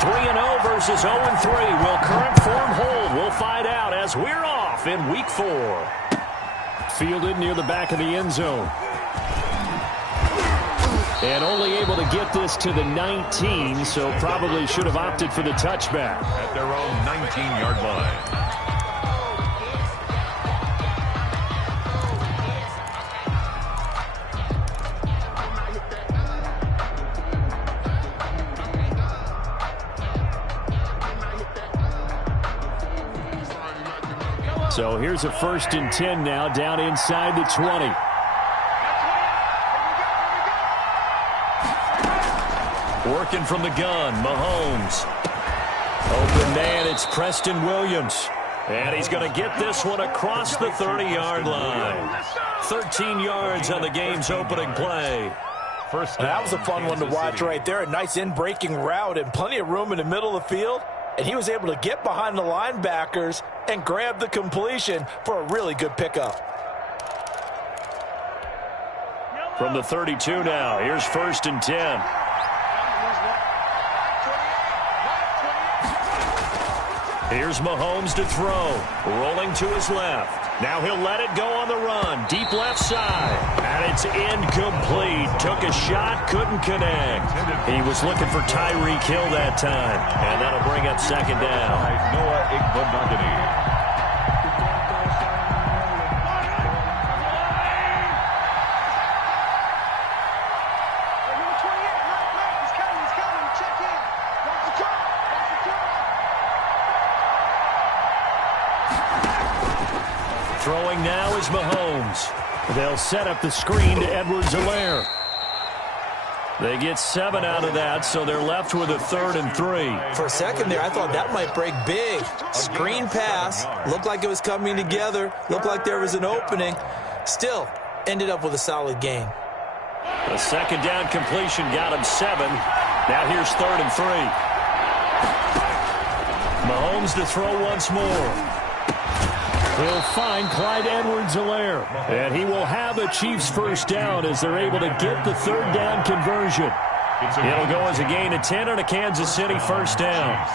3-0 versus 0-3. Will current form hold? We'll find out as we're off in Week 4. Fielded near the back of the end zone. And only able to get this to the 19, so probably should have opted for the touchback. At their own 19-yard line. So here's a 1st and 10 now, down inside the 20. Working from the gun, Mahomes. Open man, it's Preston Williams. And he's going to get this one across the 30-yard line. 13 yards on the game's opening play. That was a fun one to watch right there. A nice in-breaking route and plenty of room in the middle of the field. And he was able to get behind the linebackers and grab the completion for a really good pickup. From the 32 now, here's 1st and 10. Here's Mahomes to throw. Rolling to his left. Now he'll let it go on the run. Deep left side. And it's incomplete. Took a shot, couldn't connect. He was looking for Tyreek Hill that time. And that'll bring up 2nd down. Noah Igbenogany. Throwing now is Mahomes. They'll set up the screen to Edwards-Helaire. They get 7 out of that, so they're left with a 3rd and 3. For a second there, I thought that might break big. Screen pass. Looked like it was coming together. Looked like there was an opening. Still, ended up with a solid game. The 2nd down completion got him 7. Now here's 3rd and 3. Mahomes to throw once more. He'll find Clyde Edwards-Helaire. And he will have a Chiefs 1st down as they're able to get the 3rd down conversion. It'll go as a gain of 10 on a Kansas City 1st down.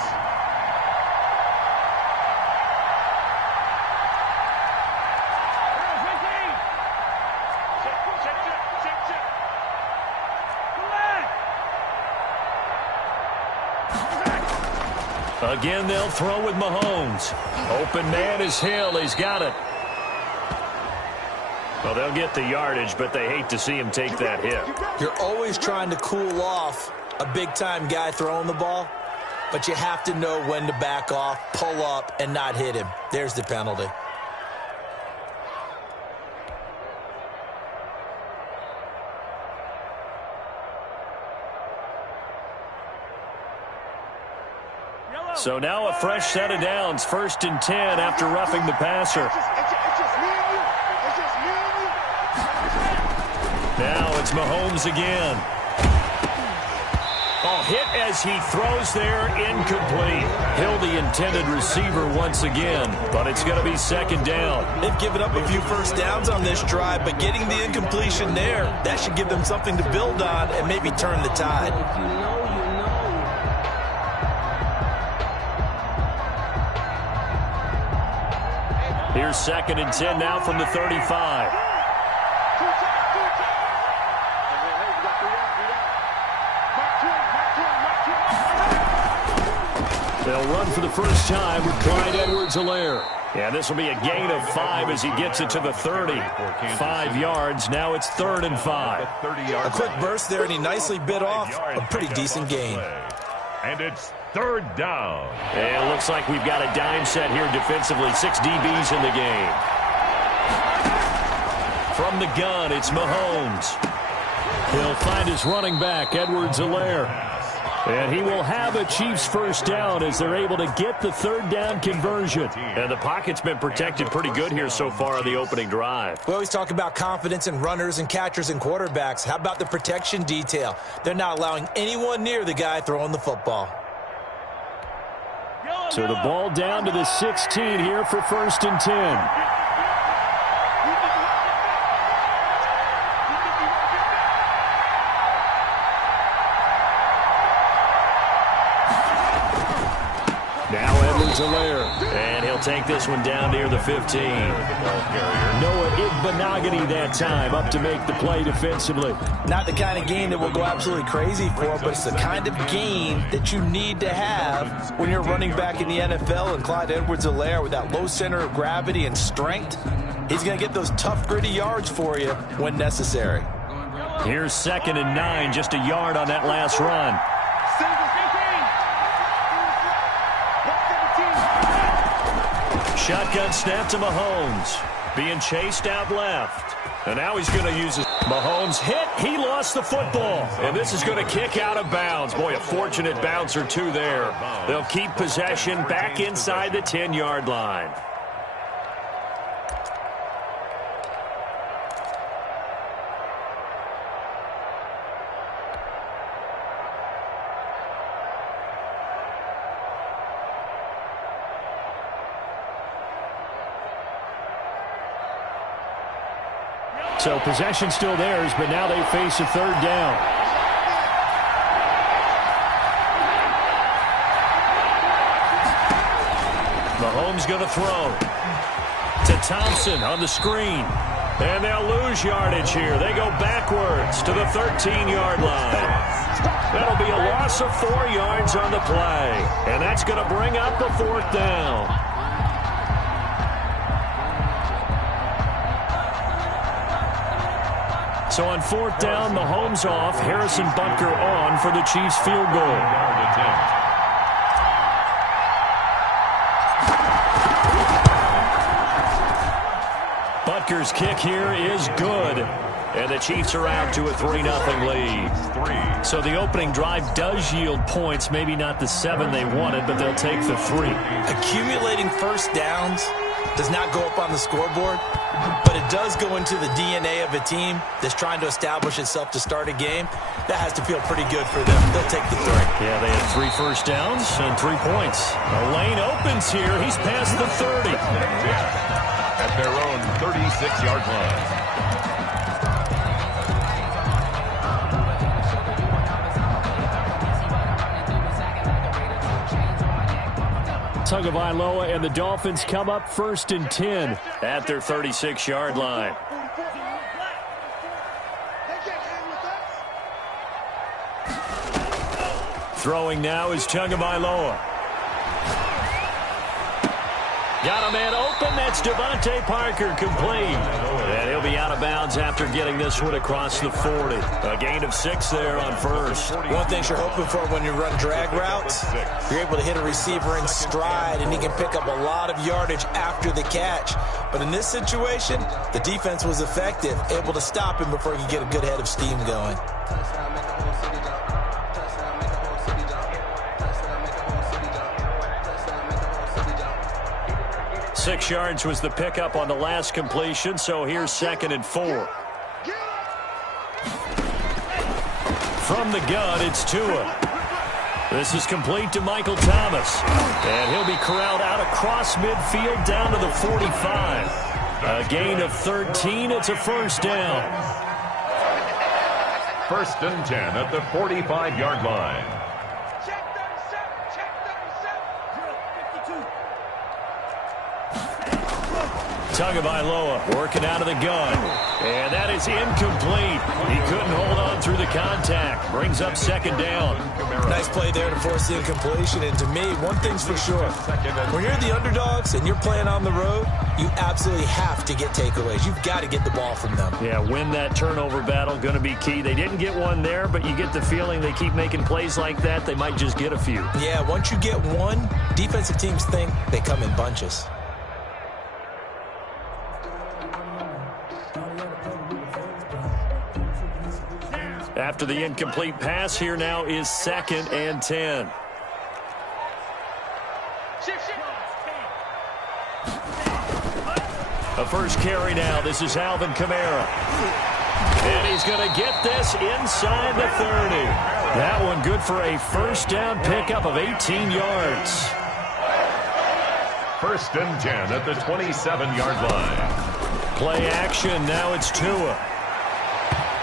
Again, they'll throw with Mahomes. Open man is Hill. He's got it. Well, they'll get the yardage, but they hate to see him take that hit. You're always trying to cool off a big-time guy throwing the ball, but you have to know when to back off, pull up, and not hit him. There's the penalty. So now a fresh set of downs, 1st and 10 after roughing the passer. Now it's Mahomes again. Oh, hit as he throws there, incomplete. Hill the intended receiver once again, but it's going to be 2nd down. They've given up a few 1st downs on this drive, but getting the incompletion there, that should give them something to build on and maybe turn the tide. Here's 2nd and 10 now from the 35. They'll run for the first time with Clyde Edwards-Helaire. And this will be a gain of 5 as he gets it to the 30. 5 yards. Now it's 3rd and 5. A quick burst there, and he nicely bit off a pretty decent gain. And it's 3rd down. And it looks like we've got a dime set here defensively. 6 DBs in the game. From the gun, it's Mahomes. He'll find his running back, Edwards-Helaire. And he will have a Chiefs 1st down as they're able to get the 3rd down conversion. And the pocket's been protected pretty good here so far on the opening drive. We always talk about confidence in runners and catchers and quarterbacks. How about the protection detail? They're not allowing anyone near the guy throwing the football. So the ball down to the 16 here for 1st and 10. Edwards-Helaire. And he'll take this one down near the 15. Noah Igbenogany that time up to make the play defensively. Not the kind of game that we'll go absolutely crazy for, but it's the kind of game that you need to have when you're running back in the NFL. And Clyde Edwards-Helaire, with that low center of gravity and strength, he's going to get those tough, gritty yards for you when necessary. Here's 2nd and 9, just a yard on that last run. Shotgun snap to Mahomes. Being chased out left. And now he's going to use his... Mahomes hit. He lost the football. And this is going to kick out of bounds. Boy, a fortunate bounce or two there. They'll keep possession back inside the 10-yard line. So possession still theirs, but now they face a 3rd down. Mahomes going to throw to Thompson on the screen. And they'll lose yardage here. They go backwards to the 13-yard line. That'll be a loss of 4 yards on the play. And that's going to bring up the 4th down. So on 4th down, Mahomes off, Harrison Butker on for the Chiefs field goal. Butker's kick here is good. And the Chiefs are out to a 3-0 lead. So the opening drive does yield points, maybe not the 7 they wanted, but they'll take the 3. Accumulating first downs does not go up on the scoreboard, but it does go into the DNA of a team that's trying to establish itself to start a game. That has to feel pretty good for them. They'll take the 3. Yeah, they had 3 first downs and 3 points. A lane opens here. He's past the 30. At their own 36-yard line. Tagovailoa and the Dolphins come up 1st and 10 at their 36-yard line. Throwing now is Tagovailoa. Got a man open. That's Devontae Parker, complete. And he'll be out of bounds after getting this one across the 40. A gain of 6 there on first. One thing you're hoping for when you run drag routes, you're able to hit a receiver in stride, and he can pick up a lot of yardage after the catch. But in this situation, the defense was effective, able to stop him before he could get a good head of steam going. 6 yards was the pickup on the last completion, so here's 2nd and 4. From the gun, it's Tua. This is complete to Michael Thomas. And he'll be corralled out across midfield down to the 45. A gain of 13. It's a 1st down. 1st and 10 at the 45-yard line. Tagovailoa working out of the gun. And that is incomplete. He couldn't hold on through the contact. Brings up 2nd down. Nice play there to force the incompletion. And to me, one thing's for sure. When you're the underdogs and you're playing on the road, you absolutely have to get takeaways. You've got to get the ball from them. Yeah, win that turnover battle, going to be key. They didn't get one there, but you get the feeling they keep making plays like that, they might just get a few. Yeah, once you get one, defensive teams think they come in bunches. After the incomplete pass, here now is 2nd and 10. A first carry now. This is Alvin Kamara. And he's going to get this inside the 30. That one good for a 1st down pickup of 18 yards. 1st and 10 at the 27-yard line. Play action. Now it's Tua.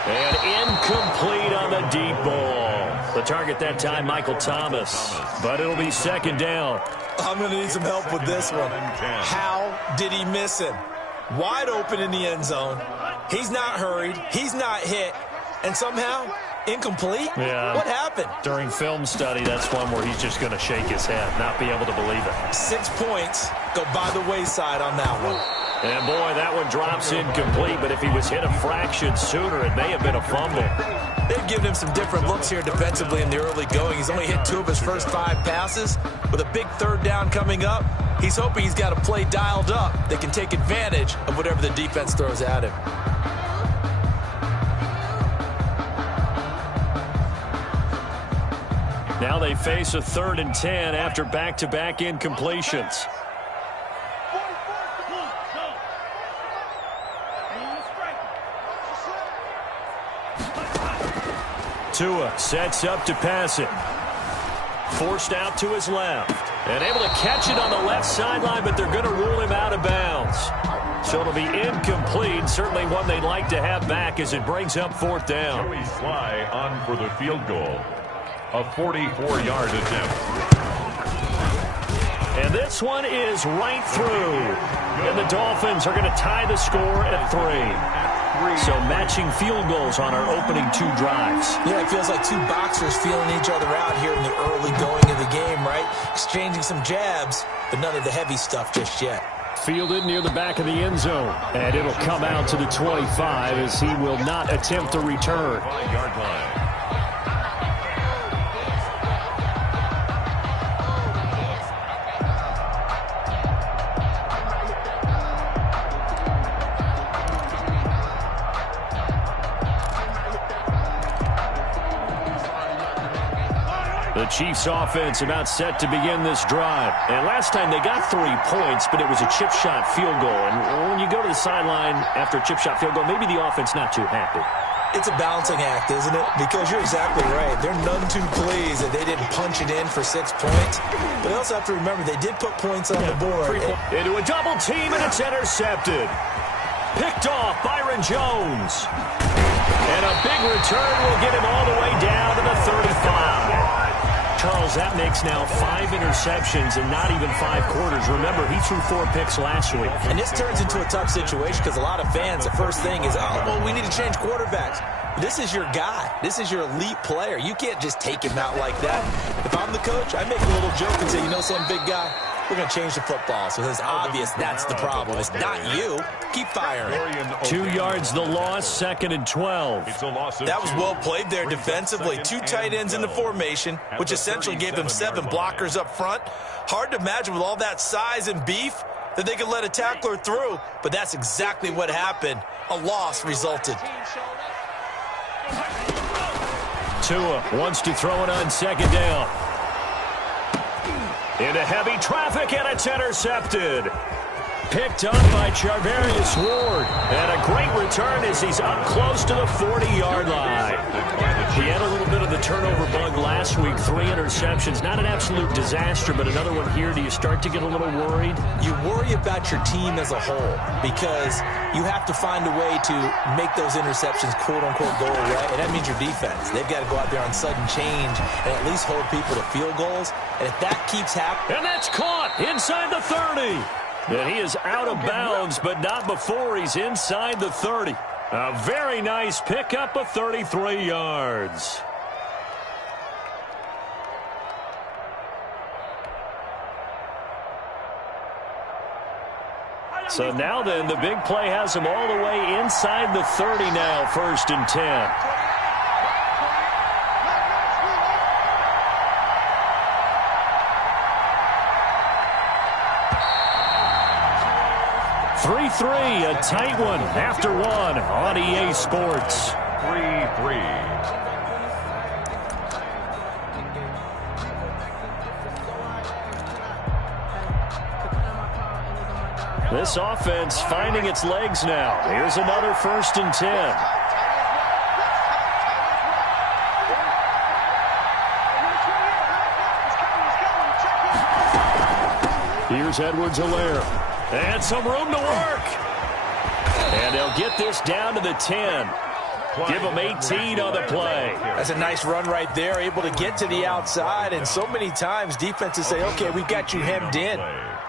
And incomplete on the deep ball. The target that time, Michael Thomas. But it'll be 2nd down. I'm going to need some help with this one. How did he miss him? Wide open in the end zone. He's not hurried. He's not hit. And somehow, incomplete? Yeah. What happened? During film study, that's one where he's just going to shake his head, not be able to believe it. 6 points go by the wayside on that one. And, boy, that one drops incomplete, but if he was hit a fraction sooner, it may have been a fumble. They've given him some different looks here defensively in the early going. He's only hit 2 of his first 5 passes. With a big third down coming up, he's hoping he's got a play dialed up that can take advantage of whatever the defense throws at him. Now they face a 3rd and 10 after back-to-back incompletions. Tua sets up to pass it. Forced out to his left. And able to catch it on the left sideline, but they're going to rule him out of bounds. So it'll be incomplete. Certainly one they'd like to have back as it brings up 4th down. Joey Sly on for the field goal. A 44-yard attempt. And this one is right through. And the Dolphins are going to tie the score at 3. So matching field goals on our opening 2 drives. Yeah, it feels like 2 boxers feeling each other out here in the early going of the game, right? Exchanging some jabs, but none of the heavy stuff just yet. Fielded near the back of the end zone. And it'll come out to the 25 as he will not attempt to return. 5-yard line. The Chiefs offense about set to begin this drive. And last time they got 3 points, but it was a chip shot field goal. And when you go to the sideline after a chip shot field goal, maybe the offense not too happy. It's a balancing act, isn't it? Because you're exactly right. They're none too pleased that they didn't punch it in for 6 points. But they also have to remember they did put points on the board. Into a double team, and it's intercepted. Picked off Byron Jones. And a big return will get him all the way down to the 35. Charles, that makes now 5 interceptions in not even 5 quarters. Remember, he threw 4 picks last week. And this turns into a tough situation because a lot of fans, the first thing is, oh, well, we need to change quarterbacks. This is your guy. This is your elite player. You can't just take him out like that. If I'm the coach, I make a little joke and say, you know some big guy, we're going to change the football. So it's obvious that's the problem. It's not you. Keep firing. 2 yards the loss, 2nd and 12. That was well played there defensively. 2 tight ends in the formation, which essentially gave them 7 blockers up front. Hard to imagine with all that size and beef that they could let a tackler through, but that's exactly what happened. A loss resulted. Tua wants to throw it on 2nd down. Into heavy traffic, and it's intercepted. Picked up by Charvarius Ward. And a great return as he's up close to the 40-yard line. He had a little bit of the turnover bug last week. 3 interceptions. Not an absolute disaster, but another one here. Do you start to get a little worried? You worry about your team as a whole because you have to find a way to make those interceptions, quote-unquote, go away. And that means your defense. They've got to go out there on sudden change and at least hold people to field goals. And if that keeps happening... And that's caught inside the 30. And he is out of bounds, but not before he's inside the 30. A very nice pickup of 33 yards. So now then, the big play has him all the way inside the 30 now, 1st and 10. 3-3, a tight one after 1 on EA Sports. 3-3. This offense finding its legs now. Here's another 1st and 10. Here's Edwards-Helaire. And some room to work. And they'll get this down to the 10. Give him 18 on the play. That's a nice run right there, able to get to the outside. And so many times defenses say, okay, we've got you hemmed in.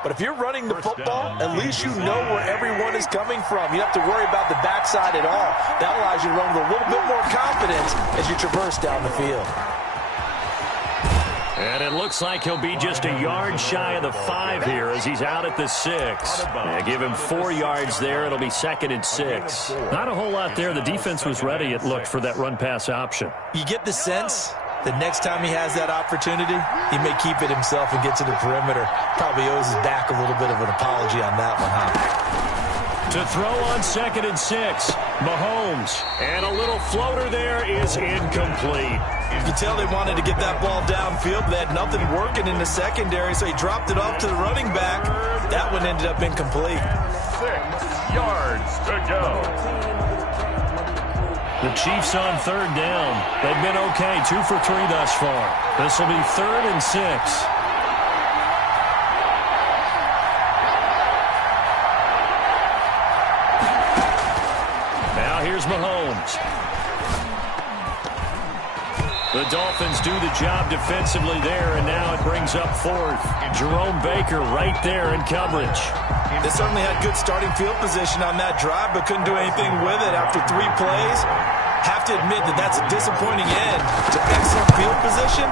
But if you're running the football, at least you know where everyone is coming from. You don't have to worry about the backside at all. That allows you to run with a little bit more confidence as you traverse down the field. And it looks like he'll be just a yard shy of the 5 here as he's out at the 6. Give him 4 yards there. It'll be 2nd and 6. Not a whole lot there. The defense was ready, it looked, for that run-pass option. You get the sense that next time he has that opportunity, he may keep it himself and get to the perimeter. Probably owes his back a little bit of an apology on that one, huh? To throw on 2nd and 6, Mahomes. And a little floater there is incomplete. You can tell they wanted to get that ball downfield. They had nothing working in the secondary, so he dropped it off to the running back. That one ended up incomplete. 6 yards to go. The Chiefs on 3rd down. They've been okay, 2 for 3 thus far. This will be 3rd and 6. Now here's Mahomes. The Dolphins do the job defensively there, and now it brings up 4th. Jerome Baker right there in coverage. They certainly had good starting field position on that drive, but couldn't do anything with it after 3 plays. Have to admit that that's a disappointing end to excellent field position.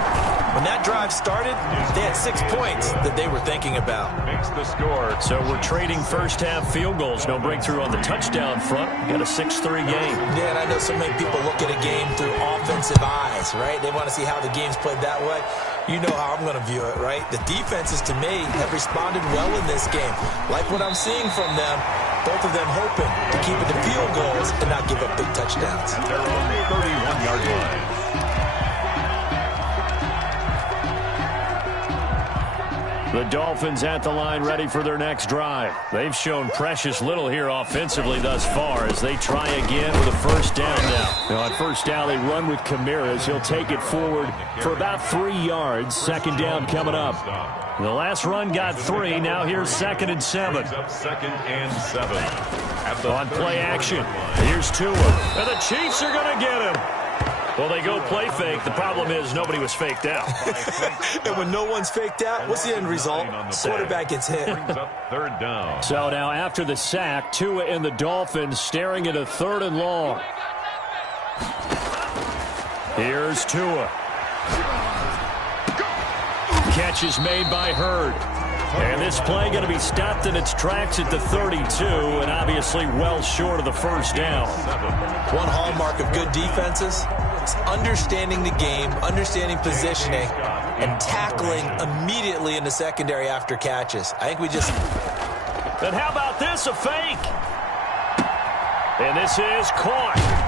When that drive started, they had 6 points that they were thinking about. Makes the score. So we're trading first-half field goals. No breakthrough on the touchdown front. Got a 6-3 game. Yeah, and I know so many people look at a game through offensive eyes, right? They want to see how the game's played that way. You know how I'm going to view it, right? The defenses, to me, have responded well in this game. Like what I'm seeing from them, both of them hoping to keep it to field goals and not give up big touchdowns. Their own 31-yard line. The Dolphins at the line ready for their next drive. They've shown precious little here offensively thus far as they try again with a first down now. On first down, they run with Kamiras. He'll take it forward for about 3 yards. 2nd down coming up. The last run got 3. Now here's 2nd and 7. 2nd and 7. On play action. Here's Tua. And the Chiefs are going to get him. Well, they go play fake. The problem is nobody was faked out. And when no one's faked out, what's the end result? Quarterback gets hit. Brings up 3rd down. So now after the sack, Tua and the Dolphins staring at a 3rd and long. Here's Tua. Catch is made by Hurd. And this play going to be stopped in its tracks at the 32, and obviously well short of the first down. One hallmark of good defenses is understanding the game, understanding positioning, and tackling immediately in the secondary after catches. I think we just... And how about this, a fake? And this is caught.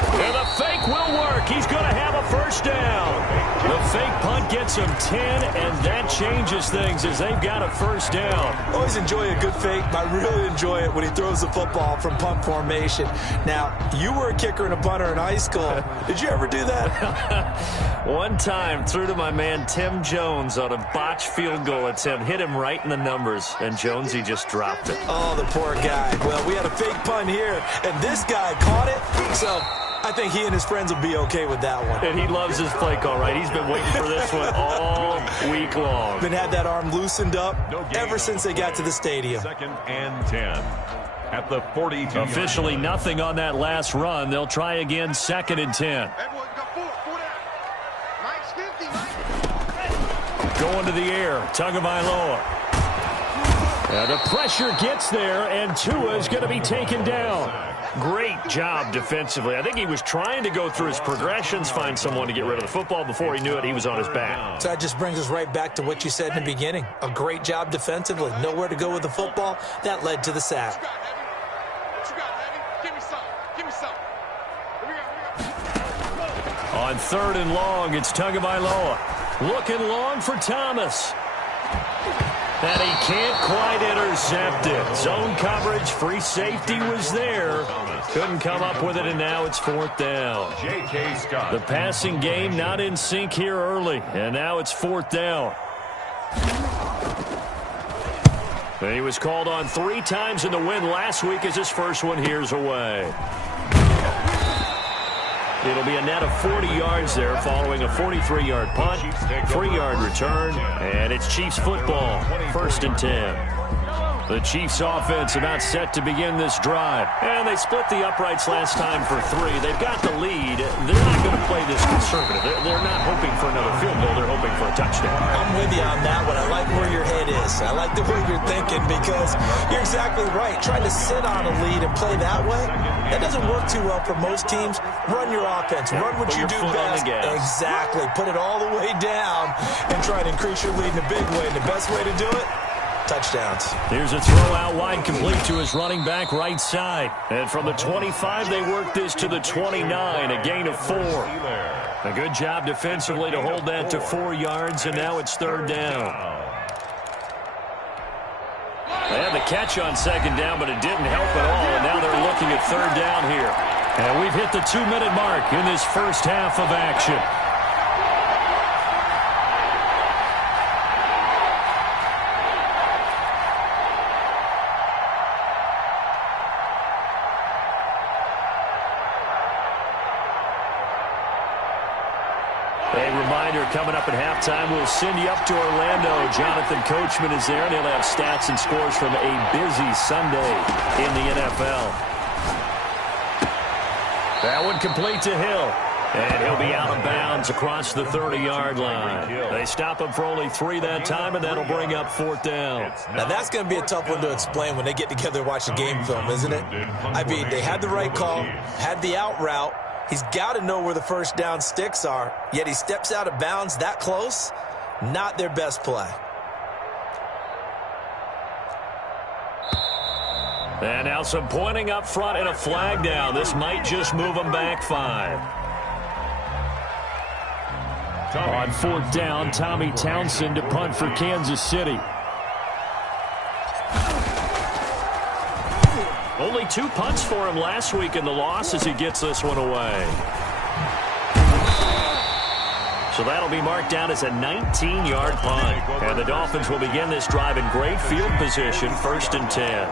And the fake will work. He's going to have a first down. The fake punt gets him 10, and that changes things as they've got a first down. Always enjoy a good fake, but I really enjoy it when he throws the football from punt formation. Now, you were a kicker and a punter in high school. Did you ever do that? One time, threw to my man Tim Jones on a botched field goal attempt. Hit him right in the numbers, and Jonesy just dropped it. Oh, the poor guy. Well, we had a fake punt here, and this guy caught it, so... I think he and his friends will be okay with that one. And he loves his play call, right? He's been waiting for this one all week long. Been had that arm loosened up ever since they got to the stadium. 2nd and 10 at the 42. Officially nothing on that last run. They'll try again 2nd and 10. Going to the air. Tagovailoa. The pressure gets there, and Tua is going to be taken down. Great job defensively. I think he was trying to go through his progressions, find someone to get rid of the football. Before he knew it, he was on his back. So that just brings us right back to what you said in the beginning. A great job defensively. Nowhere to go with the football. That led to the sack. On 3rd and long, it's Tagovailoa. Looking long for Thomas. And he can't quite intercept it. Zone coverage, free safety was there. Couldn't come up with it, and now it's 4th down. J.K. Scott. The passing game not in sync here early, and now it's 4th down. And he was called on 3 times in the win last week as his first one here's away. It'll be a net of 40 yards there following a 43-yard punt, 3-yard return, and it's Chiefs football, 1st and 10. The Chiefs offense about set to begin this drive. And they split the uprights last time for 3. They've got the lead. They're not going to play this conservative. They're not hoping for another field goal. They're hoping for a touchdown. I'm with you on that one. I like where your head is. I like the way you're thinking because you're exactly right. Trying to sit on a lead and play that way, that doesn't work too well for most teams. Run your offense. Run what you do best. Exactly. Put it all the way down and try to increase your lead in a big way. And the best way to do it, touchdowns. Here's a throw out wide, complete to his running back right side. And from the 25, they work this to the 29, a gain of 4. A good job defensively to hold that to 4 yards, and now it's 3rd down. They had the catch on 2nd down, but it didn't help at all, and now they're looking at 3rd down here. And we've hit the 2-minute mark in this first half of action. Coming up at halftime, we'll send you up to Orlando. Jonathan Coachman is there, and he'll have stats and scores from a busy Sunday in the NFL. That one complete to Hill, and he'll be out of bounds across the 30-yard line. They stop him for only 3 that time, and that'll bring up 4th down. Now, that's going to be a tough one to explain when they get together and watch the game film, isn't it? I mean, they had the right call, had the out route. He's got to know where the first down sticks are, yet he steps out of bounds that close. Not their best play. And now some pointing up front and a flag down. This might just move them back 5. On 4th down, Tommy Townsend to punt for Kansas City. Only 2 punts for him last week in the loss as he gets this one away. So that'll be marked down as a 19-yard punt. And the Dolphins will begin this drive in great field position, 1st and 10.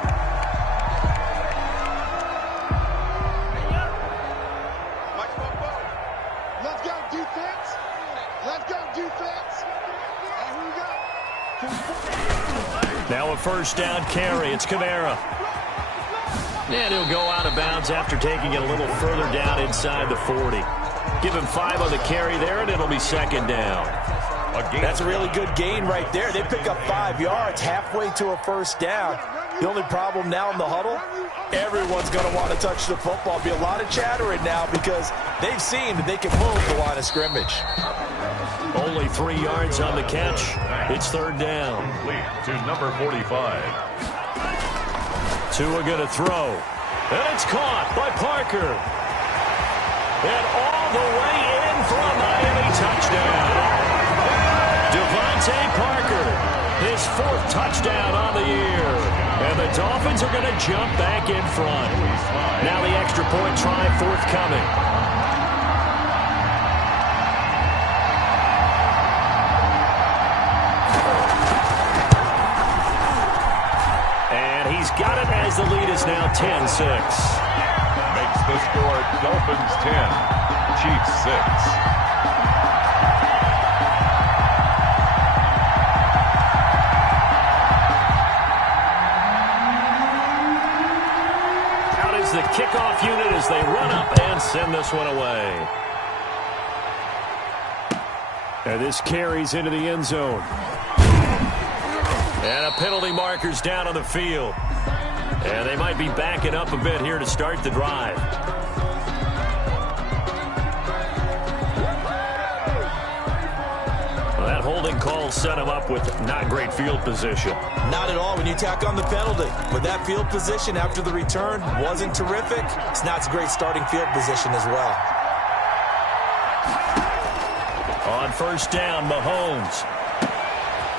Let's go, defense. Let's go, defense. And we go. Now a 1st down carry. It's Kamara. And he'll go out of bounds after taking it a little further down inside the 40. Give him 5 on the carry there, and it'll be 2nd down. That's a really good gain right there. They pick up 5 yards halfway to a 1st down. The only problem now in the huddle, everyone's going to want to touch the football. Be a lot of chattering now because they've seen that they can move the line of scrimmage. Only 3 yards on the catch. It's 3rd down. To number 45. Tua going to throw. And it's caught by Parker. And all the way in for a Miami touchdown. Devontae Parker, his 4th touchdown on the year. And the Dolphins are going to jump back in front. Now the extra point try forthcoming. Got it as the lead is now 10-6. Makes the score Dolphins 10, Chiefs 6. Out is the kickoff unit as they run up and send this one away. And this carries into the end zone. And a penalty marker's down on the field. And they might be backing up a bit here to start the drive. Well, that holding call set him up with not great field position. Not at all when you tack on the penalty. But that field position after the return wasn't terrific. It's not a great starting field position as well. On 1st down, Mahomes.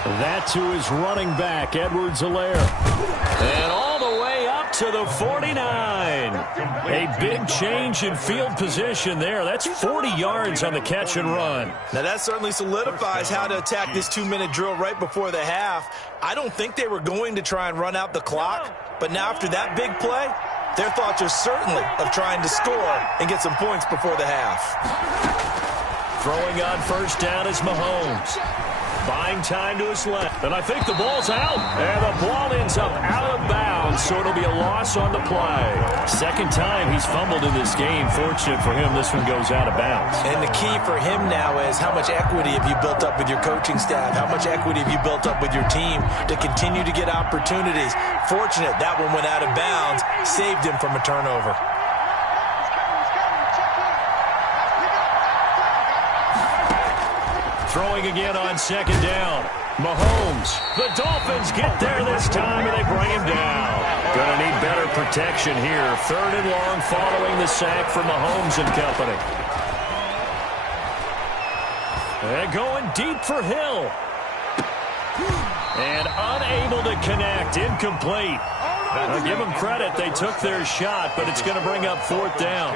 That to his running back, Edwards-Helaire. And all the way up to the 49. A big change in field position there. That's 40 yards on the catch and run. Now that certainly solidifies how to attack this 2-minute drill right before the half. I don't think they were going to try and run out the clock. But now after that big play, Their thoughts are certainly of trying to score and get some points before the half. Throwing on first down is Mahomes. Buying time to his left. And I think the ball's out. And the ball ends up out of bounds, so it'll be a loss on the play. Second time he's fumbled in this game. Fortunate for him, this one goes out of bounds. And the key for him now is how much equity have you built up with your coaching staff? How much equity have you built up with your team to continue to get opportunities? Fortunate that one went out of bounds, saved him from a turnover. Throwing again on second down. Mahomes. The Dolphins get there this time, and they bring him down. Going to need better protection here. Third and long following the sack from Mahomes and company. And going deep for Hill. And unable to connect. Incomplete. I'll give them credit. They took their shot, but it's going to bring up fourth down.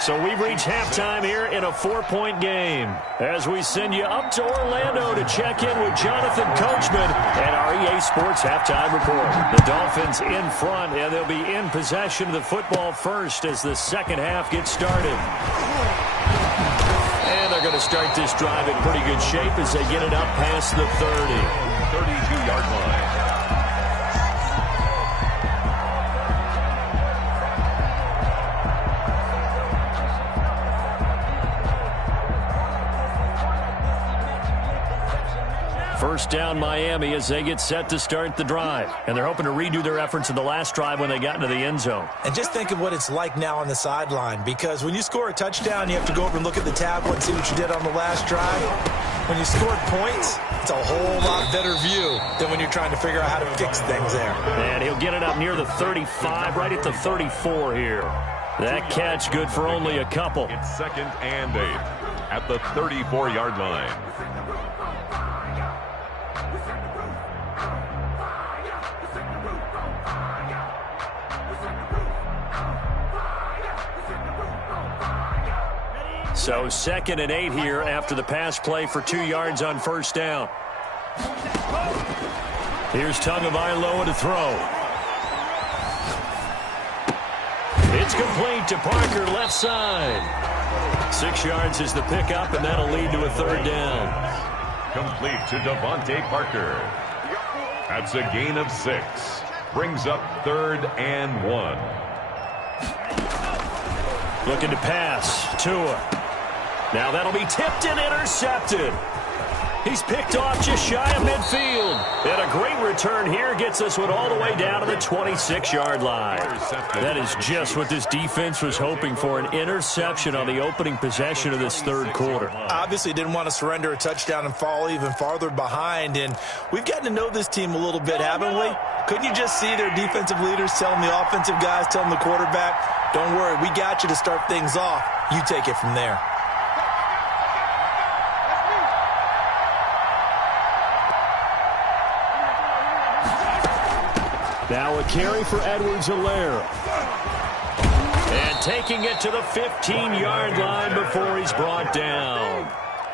So we've reached halftime here in a 4-point game. As we send you up to Orlando to check in with Jonathan Coachman and our EA Sports Halftime Report. The Dolphins in front, and they'll be in possession of the football first as the second half gets started. And they're going to start this drive in pretty good shape as they get it up past the 30. 32-yard line. First down Miami as they get set to start the drive. And they're hoping to redo their efforts in the last drive when they got into the end zone. And just think of what it's like now on the sideline, because when you score a touchdown, you have to go over and look at the tablet and see what you did on the last drive. When you scored points, it's a whole lot better view than when you're trying to figure out how to fix things there. And he'll get it up near the 35, right at the 34 here. That catch good for only a couple. It's second and 8 at the 34-yard line. So second and 8 here after the pass play for 2 yards on first down. Here's Tagovailoa to throw. It's complete to Parker, left side. 6 yards is the pickup, and that'll lead to a third down. Complete to Devontae Parker. That's a gain of 6. Brings up third and 1. Looking to pass. Tua. Now that'll be tipped and intercepted. He's picked off just shy of midfield. And a great return here gets this one all the way down to the 26-yard line. That is just what this defense was hoping for, an interception on the opening possession of this third quarter. Obviously didn't want to surrender a touchdown and fall even farther behind. And we've gotten to know this team a little bit, haven't we? Couldn't you just see their defensive leaders telling the offensive guys, telling the quarterback, don't worry, we got you to start things off. You take it from there. Now a carry for Edwards-Helaire. And taking it to the 15-yard line before he's brought down.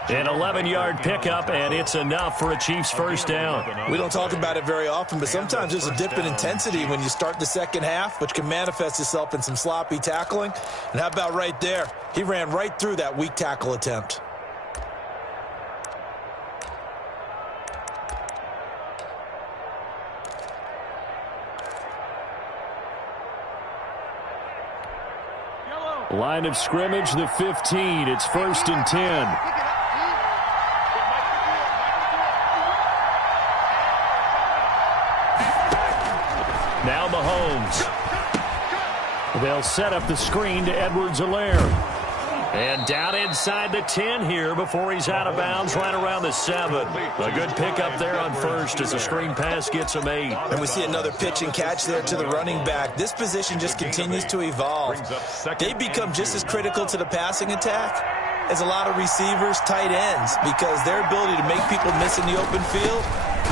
An 11-yard pickup, and it's enough for a Chiefs first down. We don't talk about it very often, but sometimes there's a dip in intensity when you start the second half, which can manifest itself in some sloppy tackling. And how about right there? He ran right through that weak tackle attempt. Line of scrimmage, the 15. It's first and 10. Now Mahomes. They'll set up the screen to Edwards-Helaire. And down inside the 10 here before he's out of bounds right around the 7. A good pickup there on first as the screen pass gets him 8. And we see another pitch and catch there to the running back. This position just continues to evolve. They become just as critical to the passing attack as a lot of receivers, tight ends, because their ability to make people miss in the open field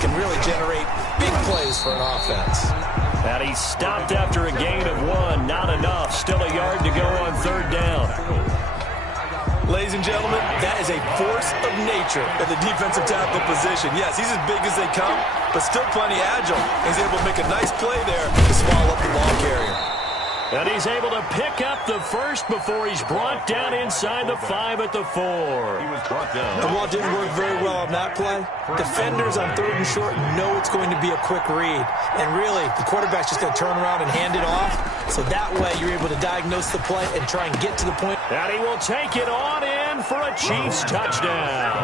can really generate big plays for an offense. And he stopped after a gain of 1. Not enough. Still a yard to go on third down. Ladies and gentlemen, that is a force of nature at the defensive tackle position. Yes, he's as big as they come, but still plenty agile. He's able to make a nice play there to swallow up the ball carrier. And he's able to pick up the first before he's brought down inside the 5 at the 4. He was brought down. And while it didn't work very well on that play, defenders on 3rd and short know it's going to be a quick read. And really, the quarterback's just going to turn around and hand it off. So that way, you're able to diagnose the play and try and get to the point. And he will take it on in for a Chiefs touchdown.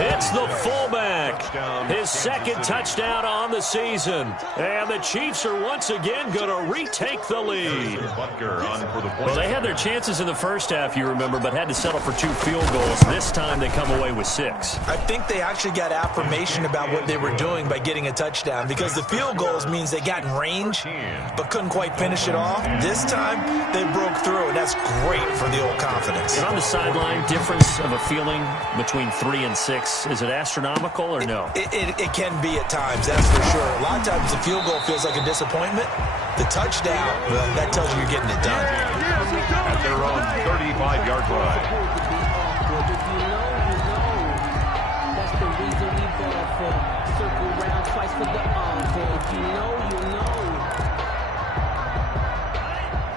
It's the fullback. His 2nd touchdown on the season. And the Chiefs are once again going to retake the lead. Well, they had their chances in the first half, you remember, but had to settle for 2 field goals. This time they come away with 6. I think they actually got affirmation about what they were doing by getting a touchdown, because the field goals means they got in range but couldn't quite finish it off. This time they broke through, and that's great for the old confidence. And on the sideline, difference of a feeling between 3 and 6, is it astronomical or no? It can be at times, that's for sure. A lot of times the field goal feels like a disappointment. The touchdown, well, that tells you you're getting it done. At their own 35-yard line. That's the reason we ball for. Circle round twice for the encore. If you know, you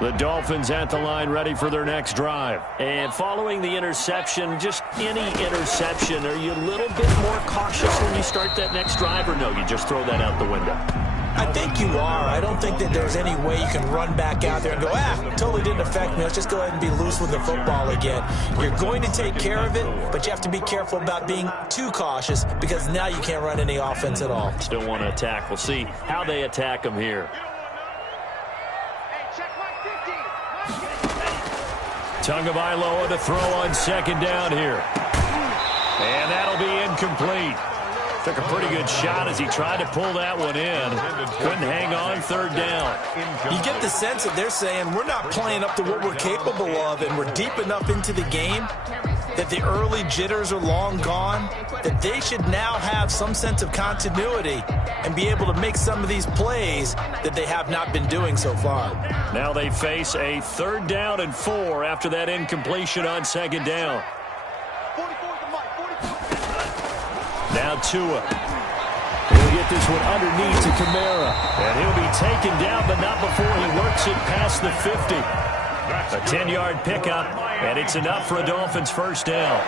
know. The Dolphins at the line, ready for their next drive. And following the interception, just any interception, are you a little bit more cautious when you start that next drive, or no, you just throw that out the window? I think you are. I don't think that there's any way you can run back out there and go, totally didn't affect me. Let's just go ahead and be loose with the football again. You're going to take care of it, but you have to be careful about being too cautious, because now you can't run any offense at all. Still want to attack. We'll see how they attack them here. Tagovailoa to throw on 2nd down here. And that'll be incomplete. Took a pretty good shot as he tried to pull that one in. Couldn't hang on 3rd down. You get the sense that they're saying we're not playing up to what we're capable of, and we're deep enough into the game that the early jitters are long gone, that they should now have some sense of continuity and be able to make some of these plays that they have not been doing so far. Now they face a 3rd down and 4 after that incompletion on 2nd down. Now Tua. He'll get this one underneath to Kamara. And he'll be taken down, but not before he works it past the 50. A 10-yard pickup, and it's enough for a Dolphins 1st down.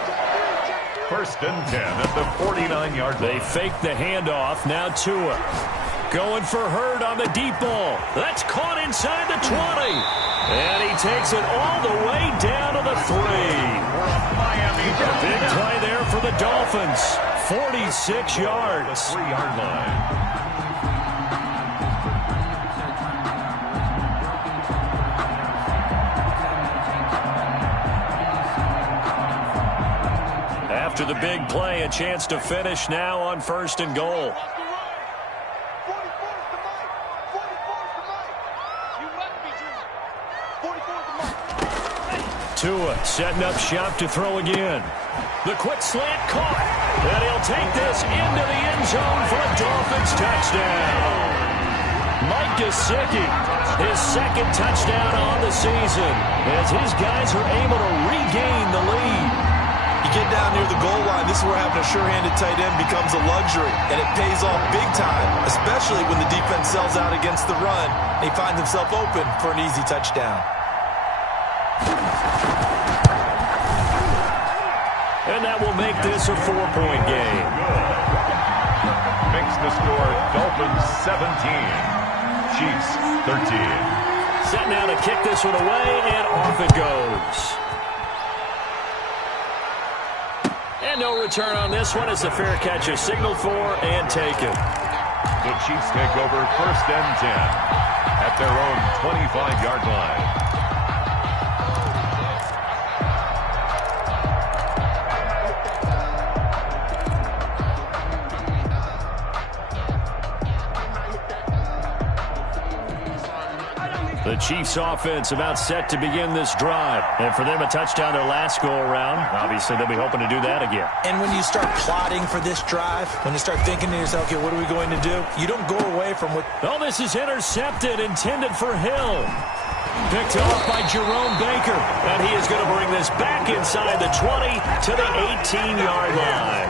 1st and 10 at the 49-yard line. They fake the handoff. Now Tua. Going for Hurd on the deep ball. That's caught inside the 20. And he takes it all the way down to the 3. A big play there for the Dolphins. 46 yards. 3-yard line. After the big play, a chance to finish now on 1st and goal. Tua setting up shop to throw again. The quick slant caught. And he'll take this into the end zone for a Dolphins touchdown. Mike Gesicki, his 2nd touchdown on the season, as his guys are able to regain the lead. You get down near the goal line, this is where having a sure-handed tight end becomes a luxury, and it pays off big time, especially when the defense sells out against the run, and he finds himself open for an easy touchdown. And that will make this a 4-point game. Makes the score Dolphins 17, Chiefs 13. Set now to kick this one away, and off it goes. And no return on this one as the fair catch is signaled for and taken. The Chiefs take over 1st and 10 at their own 25-yard line. The Chiefs offense about set to begin this drive. And for them, a touchdown their last go-around. Obviously, they'll be hoping to do that again. And when you start plotting for this drive, when you start thinking to yourself, okay, what are we going to do? You don't go away from what... Oh, this is intercepted, intended for Hill. Picked off by Jerome Baker. And he is going to bring this back inside the 20 to the 18-yard line.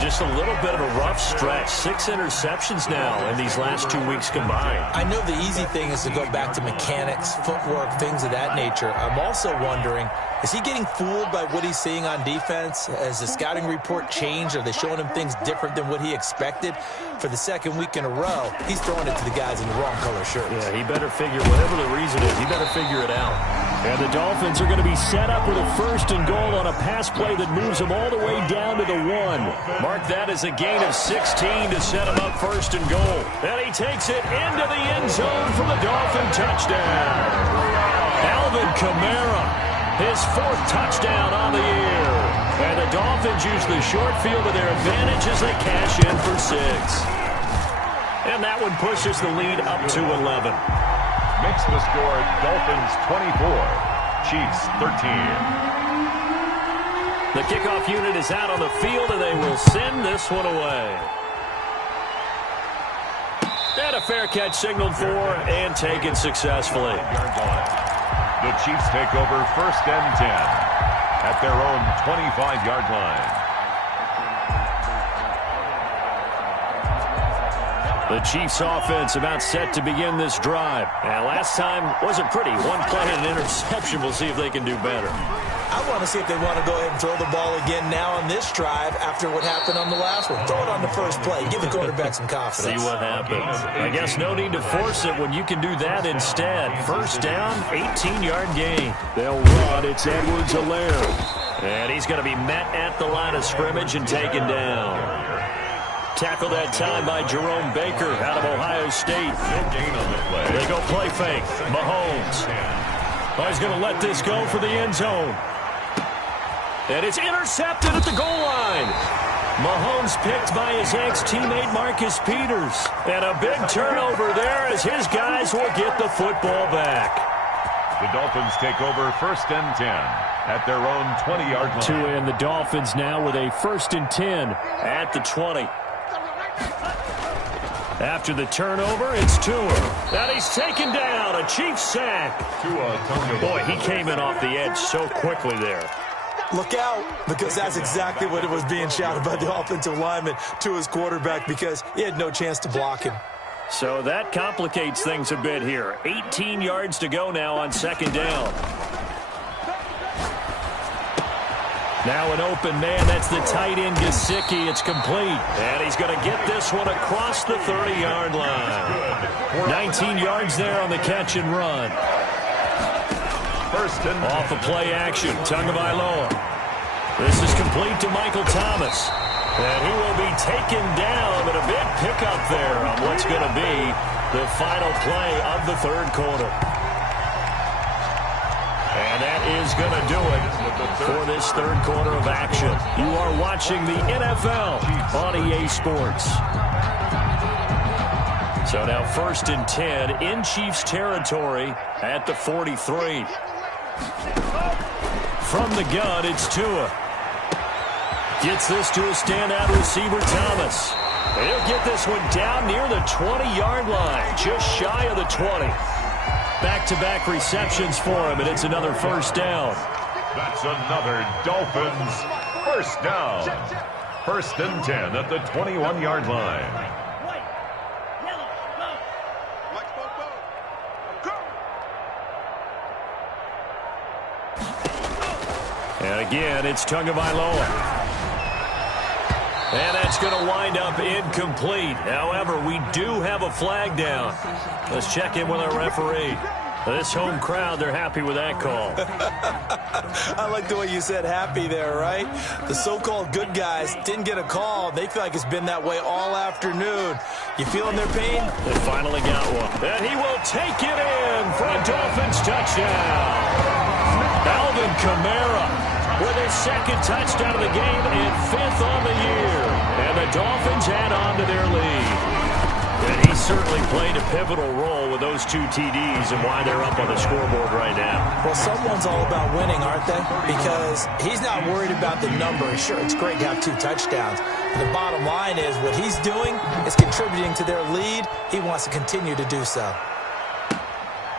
Just a little bit of a rough stretch. 6 interceptions now in these last 2 weeks combined. I know the easy thing is to go back to mechanics, footwork, things of that nature. I'm also wondering, is he getting fooled by what he's seeing on defense? Has the scouting report changed? Are they showing him things different than what he expected? For the second week in a row, he's throwing it to the guys in the wrong color shirts. Yeah, he better figure, whatever the reason is, he better figure it out. And the Dolphins are going to be set up with a 1st and goal on a pass play that moves them all the way down to the 1. Mark that as a gain of 16 to set him up 1st and goal. And he takes it into the end zone for the Dolphin touchdown. Alvin Kamara, his 4th touchdown on the year. And the Dolphins use the short field to their advantage as they cash in for 6. And that one pushes the lead up to 11. Makes the score Dolphins 24, Chiefs 13. The kickoff unit is out on the field, and they will send this one away. And a fair catch signaled for and taken successfully. The Chiefs take over 1st and 10 at their own 25-yard line. The Chiefs offense about set to begin this drive. And last time wasn't pretty. 1 play and an interception. We'll see if they can do better. I want to see if they want to go ahead and throw the ball again now on this drive after what happened on the last one. Throw it on the first play. Give the quarterback some confidence. See what happens. I guess no need to force it when you can do that instead. 1st down, 18-yard gain. They'll run. It's Edwards-Helaire. And he's going to be met at the line of scrimmage and taken down. Tackled that time by Jerome Baker out of Ohio State. They go play fake. Mahomes. Oh, he's going to let this go for the end zone. And it's intercepted at the goal line. Mahomes picked by his ex-teammate Marcus Peters. And a big turnover there as his guys will get the football back. The Dolphins take over 1st and 10 at their own 20-yard line. Tua and the Dolphins now with a 1st and 10 at the 20. After the turnover, it's Tua. And he's taken down. A Chiefs sack. Boy, he came in off the edge so quickly there. Look out, because that's exactly what it was being shouted by the offensive lineman to his quarterback, because he had no chance to block him. So that complicates things a bit here. 18 yards to go now on 2nd down. Now an open man. That's the tight end, Gesicki. It's complete. And he's going to get this one across the 30-yard line. 19 yards there on the catch and run. 1st and off of play action. Tagovailoa. This is complete to Michael Thomas. And he will be taken down, but a big pickup there on what's going to be the final play of the 3rd quarter. And that is going to do it for this 3rd quarter of action. You are watching the NFL on EA Sports. So now 1st and 10 in Chiefs territory at the 43. From the gun, it's Tua. Gets this to a standout receiver, Thomas. He'll get this one down near the 20-yard line, just shy of the 20. Back-to-back receptions for him, and it's another 1st down. That's another Dolphins 1st down. 1st and 10 at the 21-yard line. And again, it's Tagovailoa. And that's going to wind up incomplete. However, we do have a flag down. Let's check in with our referee. This home crowd, they're happy with that call. I like the way you said happy there, right? The so-called good guys didn't get a call. They feel like it's been that way all afternoon. You feeling their pain? They finally got one. And he will take it in for a Dolphins touchdown. Alvin Kamara with his 2nd touchdown of the game and 5th on the year. And the Dolphins add on to their lead. And he certainly played a pivotal role with those 2 TDs and why they're up on the scoreboard right now. Well, someone's all about winning, aren't they? Because he's not worried about the numbers. Sure, it's great to have 2 touchdowns. But the bottom line is what he's doing is contributing to their lead. He wants to continue to do so.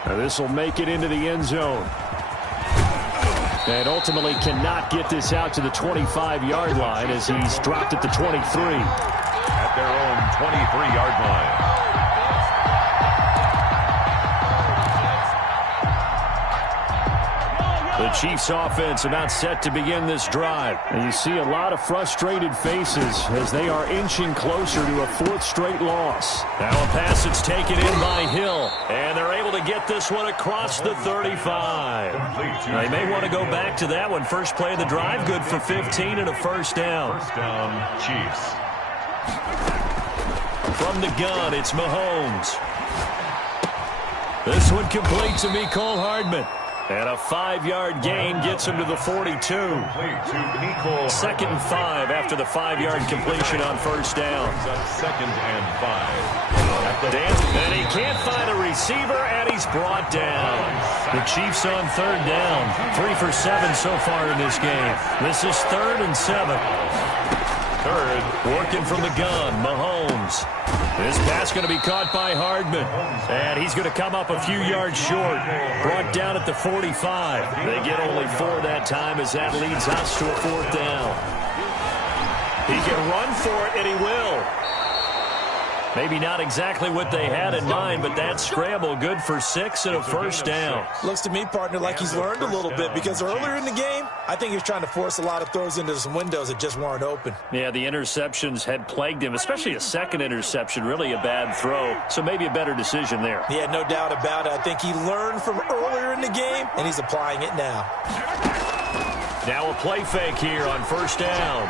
Now this will make it into the end zone. And ultimately cannot get this out to the 25-yard line as he's dropped at the 23. At their own 23-yard line. The Chiefs offense about set to begin this drive. And you see a lot of frustrated faces as they are inching closer to a fourth straight loss. Now a pass that's taken in by Hill. And they're able to get this one across the 35. They may want to go back to that one. First play of the drive, good for 15 and a first down. First down, Chiefs. From the gun, it's Mahomes. This one complete to Mecole Hardman. And a 5-yard gain gets him to the 42. Second and 5 after the 5-yard completion on first down. Second and 5. And he can't find a receiver, and he's brought down. The Chiefs on third down. 3 for 7 so far in this game. This is 3rd and 7. Third, working from the gun, Mahomes. This pass going to be caught by Hardman. And he's going to come up a few yards short. Brought down at the 45. They get only 4 that time as that leads us to a 4th down. He can run for it, and he will. Maybe not exactly what they had in mind, but that scramble good for 6 and a first down. Looks to me, partner, like he's learned a little bit because earlier in the game, I think he was trying to force a lot of throws into some windows that just weren't open. Yeah, the interceptions had plagued him, especially a second interception, really a bad throw. So maybe a better decision there. Yeah, no doubt about it. I think he learned from earlier in the game, and he's applying it now. Now a play fake here on first down.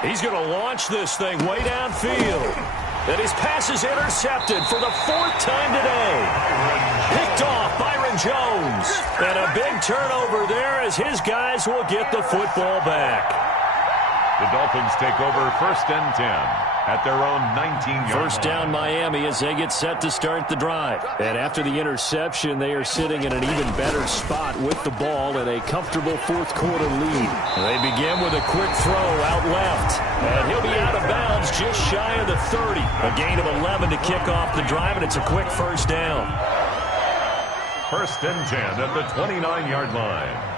He's going to launch this thing way downfield. And his pass is intercepted for the 4th time today. Picked off Byron Jones. And a big turnover there as his guys will get the football back. The Dolphins take over 1st and 10 at their own 19-yard line. First down Miami as they get set to start the drive. And after the interception, they are sitting in an even better spot with the ball and a comfortable fourth-quarter lead. They begin with a quick throw out left. And he'll be out of bounds just shy of the 30. A gain of 11 to kick off the drive, and it's a quick first down. 1st and 10 at the 29-yard line.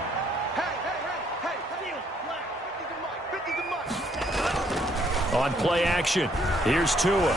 On play action, here's Tua.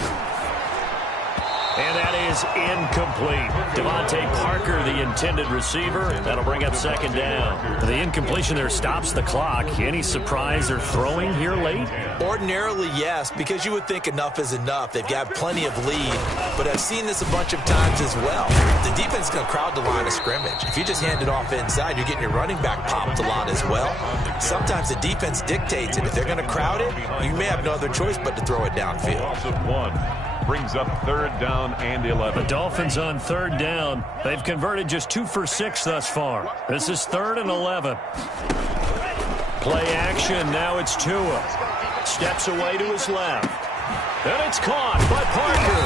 And that is incomplete. Devontae Parker, the intended receiver. That'll bring up 2nd down. The incompletion there stops the clock. Any surprise they're throwing here late? Ordinarily, yes, because you would think enough is enough. They've got plenty of lead, but I've seen this a bunch of times as well. The defense is going to crowd the line of scrimmage. If you just hand it off inside, you're getting your running back popped a lot as well. Sometimes the defense dictates it. If they're going to crowd it, you may have no other choice but to throw it downfield. Loss of 1 brings up 3rd down and 11. The Dolphins on 3rd down. They've converted just 2 for 6 thus far. This is 3rd and 11. Play action. Now it's Tua. Steps away to his left. And it's caught by Parker.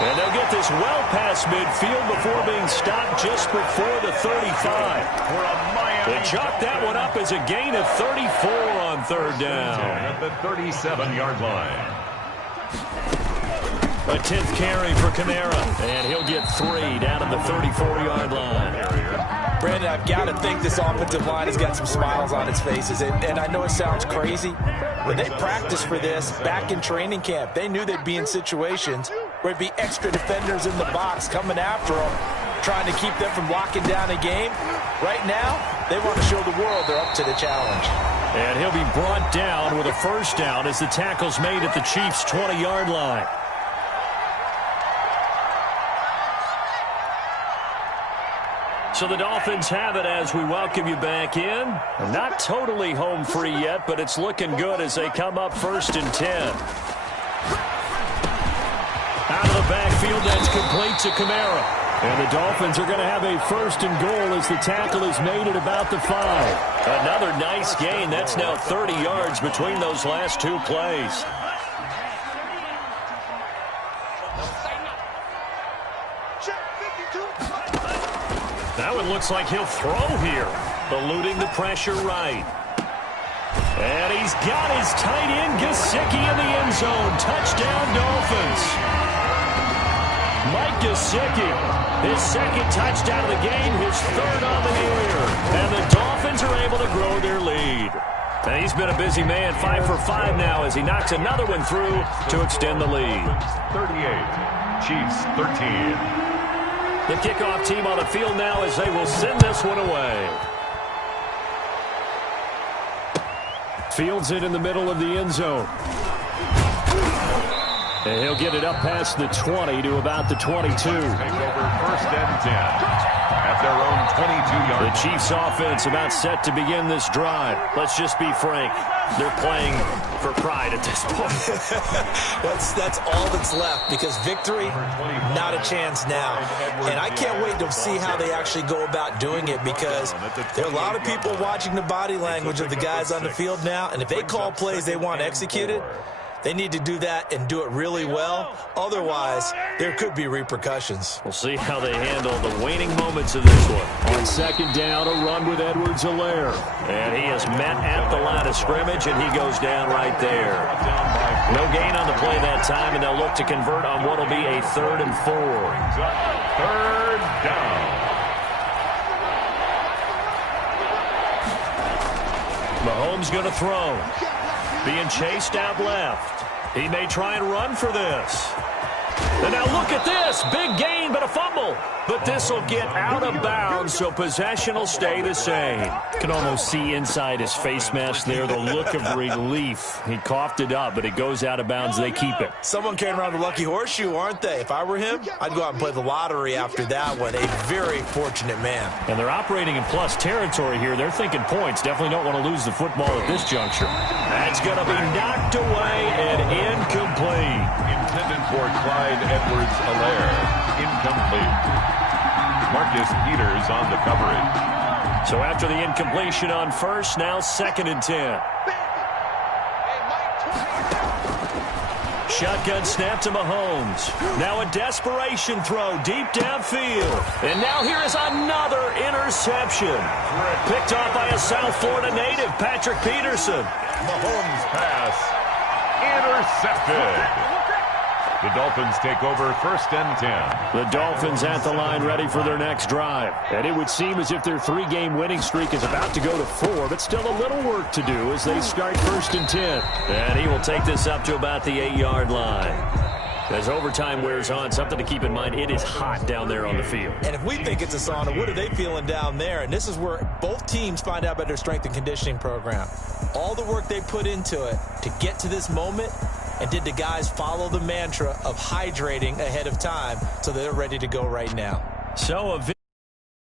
And they'll get this well past midfield before being stopped just before the 35. They chalk that one up as a gain of 34 on 3rd down. At the 37-yard line. A 10th carry for Kamara, and he'll get 3 down at the 34-yard line. Brandon, I've got to think this offensive line has got some smiles on its faces, and I know it sounds crazy, but they practiced for this back in training camp. They knew they'd be in situations where it'd be extra defenders in the box coming after them, trying to keep them from locking down a game. Right now, they want to show the world they're up to the challenge. And he'll be brought down with a first down as the tackle's made at the Chiefs' 20-yard line. So the Dolphins have it as we welcome you back in. Not totally home free yet, but it's looking good as they come up 1st and 10. Out of the backfield, that's complete to Kamara. And the Dolphins are going to have a 1st and goal as the tackle is made at about the 5. Another nice gain. That's now 30 yards between those last 2 plays. That one looks like he'll throw here. Eluding the pressure right. And he's got his tight end, Gesicki, in the end zone. Touchdown, Dolphins. Mike Gesicki, his second touchdown of the game, his third on the year. And the Dolphins are able to grow their lead. And he's been a busy man, 5 for 5 now as he knocks another one through to extend the lead. 38, Chiefs 13. The kickoff team on the field now as they will send this one away. Fields it in the middle of the end zone. And he'll get it up past the 20 to about the 22. Take over first and 10 at their own 22-yard. The Chiefs offense about set to begin this drive. Let's just be frank. They're playing for pride at this point. That's all that's left because victory, not a chance now. And I can't wait to see how they actually go about doing it because there are a lot of people watching the body language of the guys on the field now. And if they call plays they want executed, they need to do that and do it really well. Otherwise, there could be repercussions. We'll see how they handle the waning moments of this one. On second down, a run with Edwards-Helaire. And he is met at the line of scrimmage, and he goes down right there. No gain on the play that time, and they'll look to convert on what will be a 3rd and 4. Third down. Mahomes going to throw. Being chased out left. He may try and run for this. And now look at this. Big gain, but a fumble. But this will get out of bounds, so possession will stay the same. Can almost see inside his face mask there the look of relief. He coughed it up, but it goes out of bounds. They keep it. Someone carrying around the lucky horseshoe, aren't they? If I were him, I'd go out and play the lottery after that one. A very fortunate man. And they're operating in plus territory here. They're thinking points. Definitely don't want to lose the football at this juncture. That's going to be knocked away and incomplete. Intended for Clyde Edwards-Helaire. Incomplete. Marcus Peters on the coverage. So after the incompletion on first, now 2nd and 10. Shotgun snap to Mahomes. Now a desperation throw deep downfield. And now here is another interception. Picked off by a South Florida native, Patrick Peterson. Mahomes pass intercepted. The Dolphins take over 1st and 10. The Dolphins at the line ready for their next drive. And it would seem as if their 3-game winning streak is about to go to 4, but still a little work to do as they start 1st and 10. And he will take this up to about the 8-yard line. As overtime wears on, something to keep in mind, it is hot down there on the field. And if we think it's a sauna, what are they feeling down there? And this is where both teams find out about their strength and conditioning program. All the work they put into it to get to this moment. And did the guys follow the mantra of hydrating ahead of time so they're ready to go right now? So